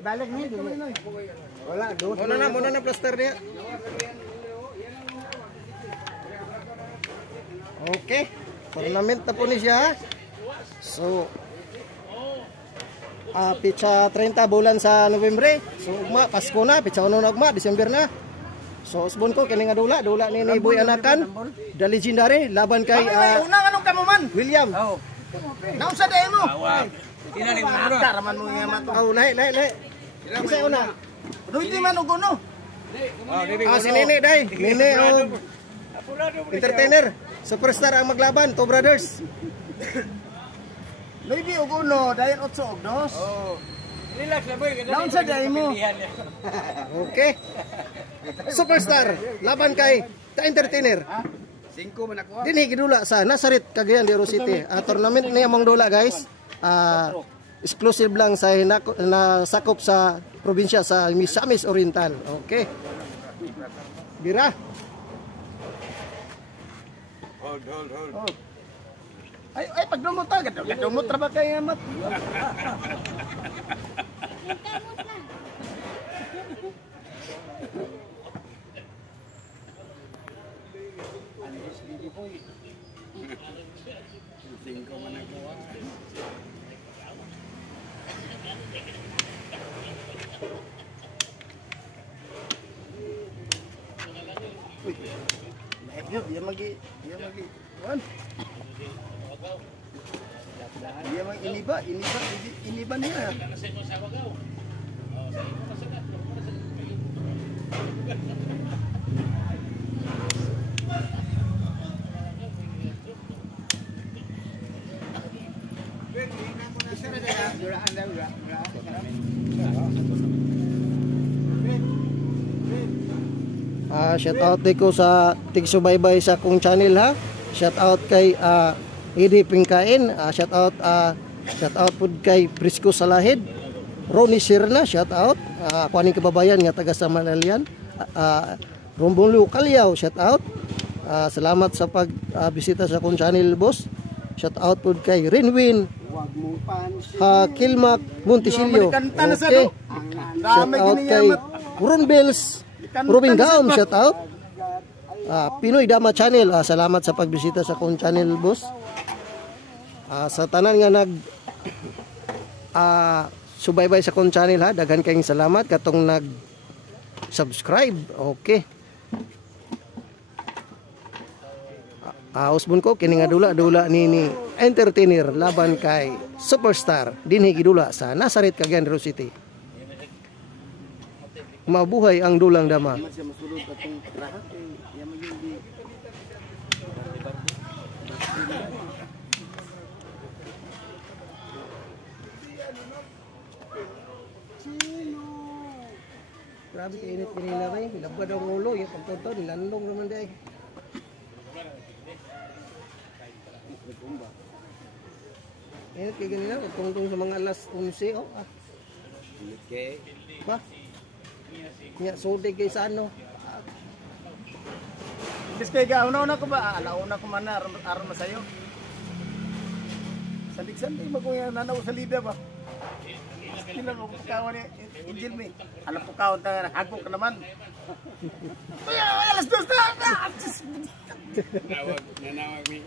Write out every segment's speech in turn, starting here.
Ibalik ni. Wala, dos. Muna na plaster niya. Okay. Tournament na po ni siya. So, pitsa 30 bulan sa Nobyembre. So, ugma, Pasko na. Pitsa 1 na ugma, Disyember na. So, usbon ko, kini nga dula ni Boy Anakan. The Legendary, laban kay Unang anong kamuman? William. Naon sa day mo? Tinali mo na. Daraman mo nga mato. Nay. Isa una. Duiti man og uno. Si Nene day. Nene entertainer. Superstar ang maglaban, Two Brothers. Duiti og uno, dayon 8 og 2. Relax lang boy. Naon sa day mo? Okay. Superstar, laban kay The Entertainer. 5 man ako. Dinhi gidula sa Nazareth, Cagayan de Oro City. Tournament ni among dula guys. Exclusive lang sa nasakop sa probinsya sa Misamis Oriental. Okay. Bira. Hold. Ay pagdumot ta, gadumot ra ba kay amat? Dia magi. Dia mang iniba niya. Shout out ko sa tigsubaybay sa kong channel ha. Shout out kay Eddie Pingkain, shout out pud kay Prisco Salahid, Ronnie Sirna, shout out kuaning kababayan nga taga sa Manalian, Rombolo Calyaw, shout out. Salamat sa pagbisita sa kong channel boss. Shout out pud kay Renwin Kilmac Montisilio. Okay. Shout out kay Ron Bells, Robin Gaum, shout out. Pinoy Dama Channel, salamat sa pagbisita sa kong channel boss. Sa tanan nga nag subaybay sa kong channel ha, daghan kayong salamat katong nag subscribe. Okay. Usbon ko kini nga dula ni Entertainer laban kay Superstar dinhi gidula sa Nazareth, Cagayan de Oro City. Mabuhay ang dulang dama. Grabe ka init kanina ba eh. Labad ang ulo. Yung pagtonton, nilandong naman day. Init ka kanina. Pagtongtong sa mga alas 11. Oh, Okay. ba? Nya, sudig kayo sa ano. Biskay ka, una ko ba? Alauna ko man na, aron masayo. Sandig-sandig maguya nanaw sa lida ba? Kailan mo pukawan ni Angel me. Alam pukawan ta hago ka naman. Ay, alas 2 na. Nanawag mi.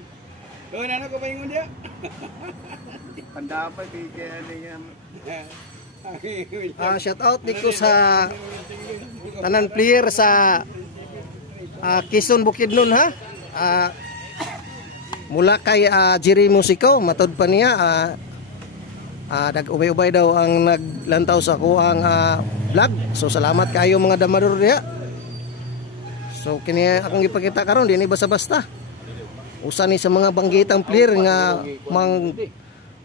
Nana ko pa ingon dia. Pandapay di kaya niya. Shout out dito sa tanan player sa Quezon Bukidnon ha. Mula kay Jerry Musico, matod pa niya nag-ubay-ubay daw ang naglantaw sa kuang vlog. So salamat kayo mga damador diha. So kini akong ipakita karon dinhi basta-basta. Usa ni sa mga banggitang player nga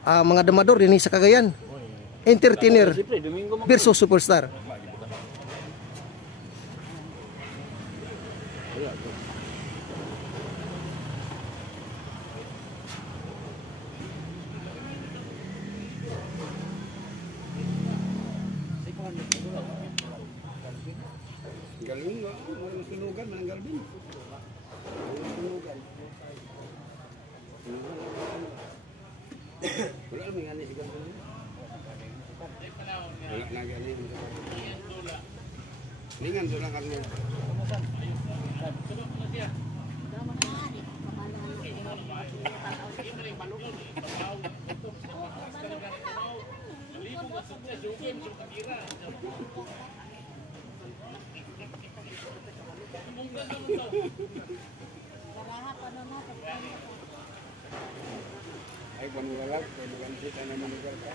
mga damador dinhi sa Cagayan. Entertainer versus Superstar. Galung ba? May sunugan man ang galbin. Sunugan. Wala naman nga ni si galbin. gani. Lingan sudah kan. Ay, buwan walag, buwan kita naman lugar ka.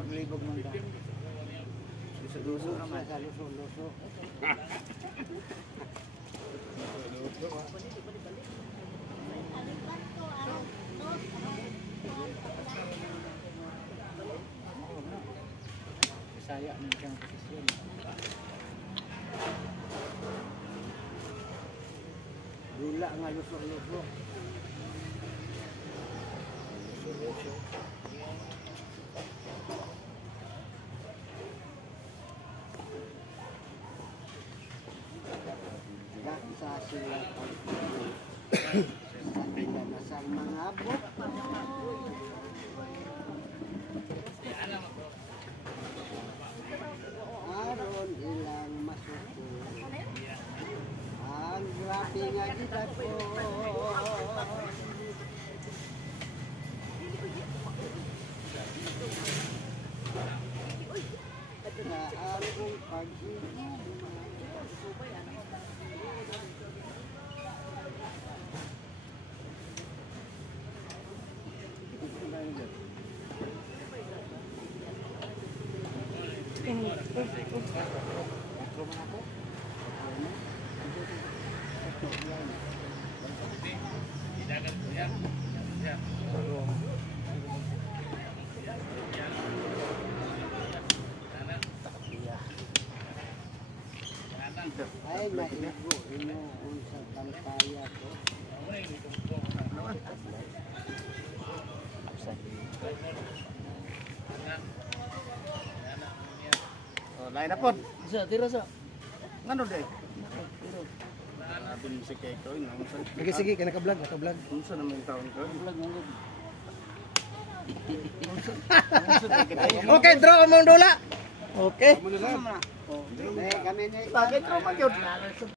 Maglibog man ka. Luso-luso naman. Luso-luso. Saya ng siyang posisyon. Gula nga luso-luso. Luso-luso. Sa sila sa mga abot. Aron ilang masuko. Ang grabe nga kita ko. Sa akong pag-ibig. Ay, maigo inoon sa pantaya ko. Oh, lain na po. Sa tira sa. Ngano day? Abin si kay ko, Sige sige kana ka vlog, naka-vlog. unsa na may taon ko? Vlog mo. Okay, draw mo dula. Okay. Kamu na lang. Kami ni bagay ko magyud.